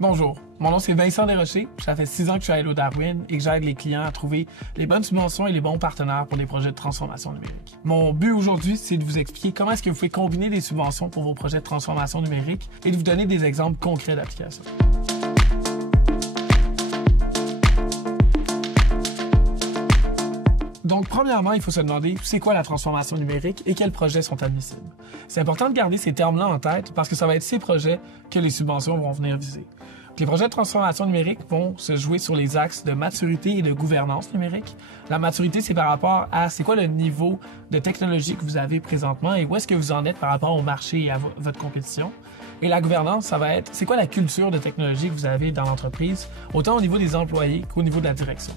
Bonjour, mon nom c'est Vincent Desrochers, ça fait 6 ans que je suis à Hello Darwin et que j'aide les clients à trouver les bonnes subventions et les bons partenaires pour des projets de transformation numérique. Mon but aujourd'hui, c'est de vous expliquer comment est-ce que vous pouvez combiner des subventions pour vos projets de transformation numérique et de vous donner des exemples concrets d'application. Donc, premièrement, il faut se demander c'est quoi la transformation numérique et quels projets sont admissibles. C'est important de garder ces termes-là en tête parce que ça va être ces projets que les subventions vont venir viser. Les projets de transformation numérique vont se jouer sur les axes de maturité et de gouvernance numérique. La maturité, c'est par rapport à c'est quoi le niveau de technologie que vous avez présentement et où est-ce que vous en êtes par rapport au marché et à votre compétition. Et la gouvernance, ça va être c'est quoi la culture de technologie que vous avez dans l'entreprise, autant au niveau des employés qu'au niveau de la direction.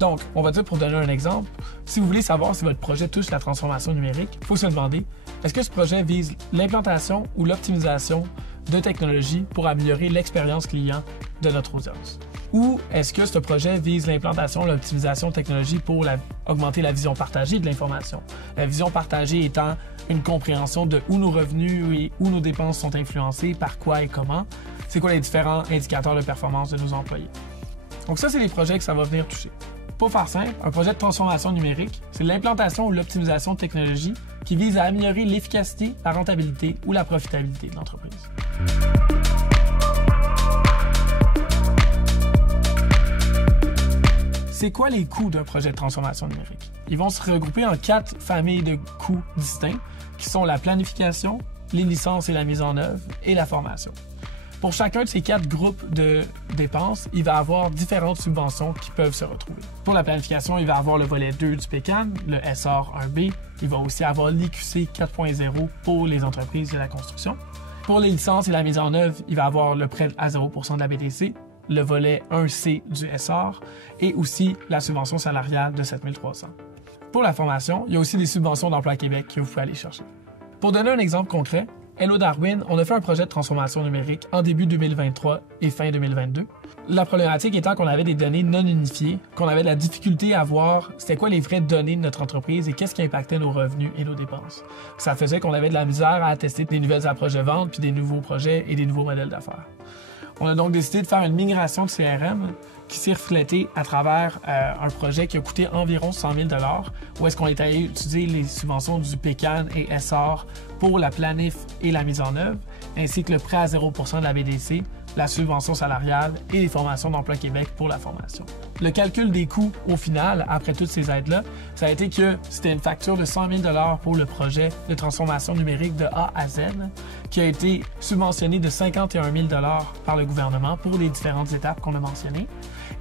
Donc, on va dire pour donner un exemple, si vous voulez savoir si votre projet touche la transformation numérique, il faut se demander, est-ce que ce projet vise l'implantation ou l'optimisation de technologies pour améliorer l'expérience client de notre audience? Ou est-ce que ce projet vise l'implantation ou l'optimisation de technologies pour augmenter la vision partagée de l'information? La vision partagée étant une compréhension de où nos revenus et où nos dépenses sont influencés, par quoi et comment. C'est quoi les différents indicateurs de performance de nos employés? Donc ça, c'est les projets que ça va venir toucher. Pour faire simple, un projet de transformation numérique, c'est l'implantation ou l'optimisation de technologies qui vise à améliorer l'efficacité, la rentabilité ou la profitabilité de l'entreprise. C'est quoi les coûts d'un projet de transformation numérique? Ils vont se regrouper en 4 familles de coûts distincts qui sont la planification, les licences et la mise en œuvre et la formation. Pour chacun de ces 4 groupes de dépenses, il va y avoir différentes subventions qui peuvent se retrouver. Pour la planification, il va y avoir le volet 2 du PCAN, le SR 1B. Il va aussi avoir l'IQC 4.0 pour les entreprises de la construction. Pour les licences et la mise en œuvre, il va y avoir le prêt à 0% de la BDC, le volet 1C du SR et aussi la subvention salariale de 7 300. Pour la formation, il y a aussi des subventions d'Emploi Québec que vous pouvez aller chercher. Pour donner un exemple concret, Hello Darwin, on a fait un projet de transformation numérique en début 2023 et fin 2022. La problématique étant qu'on avait des données non unifiées, qu'on avait de la difficulté à voir c'était quoi les vraies données de notre entreprise et qu'est-ce qui impactait nos revenus et nos dépenses. Ça faisait qu'on avait de la misère à attester des nouvelles approches de vente, puis des nouveaux projets et des nouveaux modèles d'affaires. On a donc décidé de faire une migration de CRM qui s'est reflétée à travers un projet qui a coûté environ 100 000 $, où est-ce qu'on est allé utiliser les subventions du PCAN et SR pour la planif et la mise en œuvre, ainsi que le prêt à 0% de la BDC, la subvention salariale et les formations d'Emploi Québec pour la formation. Le calcul des coûts, au final, après toutes ces aides-là, ça a été que c'était une facture de 100 000 $ pour le projet de transformation numérique de A à Z, qui a été subventionné de 51 000 $ par le gouvernement pour les différentes étapes qu'on a mentionnées.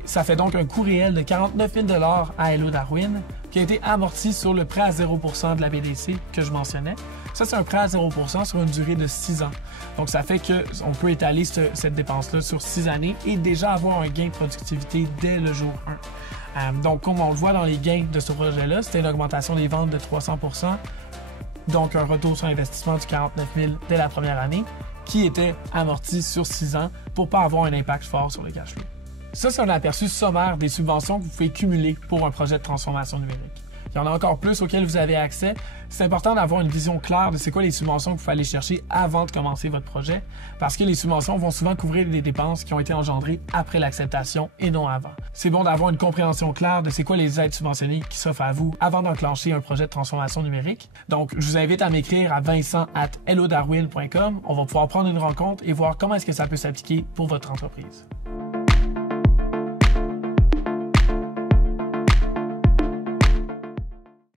Ça fait donc un coût réel de 49 000 $ à Hello Darwin, qui a été amorti sur le prêt à 0% de la BDC que je mentionnais. Ça, c'est un prêt à 0% sur une durée de 6 ans. Donc, ça fait qu'on peut étaler cette dépense-là sur 6 années et déjà avoir un gain de productivité dès le jour 1. Donc, comme on le voit dans les gains de ce projet-là, c'était une augmentation des ventes de 300%, donc un retour sur investissement du 49 000 $ dès la première année, qui était amorti sur 6 ans pour ne pas avoir un impact fort sur le cash flow. Ça, c'est un aperçu sommaire des subventions que vous pouvez cumuler pour un projet de transformation numérique. Il y en a encore plus auxquels vous avez accès. C'est important d'avoir une vision claire de c'est quoi les subventions que vous pouvez aller chercher avant de commencer votre projet, parce que les subventions vont souvent couvrir des dépenses qui ont été engendrées après l'acceptation et non avant. C'est bon d'avoir une compréhension claire de c'est quoi les aides subventionnées qui s'offrent à vous avant d'enclencher un projet de transformation numérique. Donc, je vous invite à m'écrire à vincent@hellodarwin.com. On va pouvoir prendre une rencontre et voir comment est-ce que ça peut s'appliquer pour votre entreprise.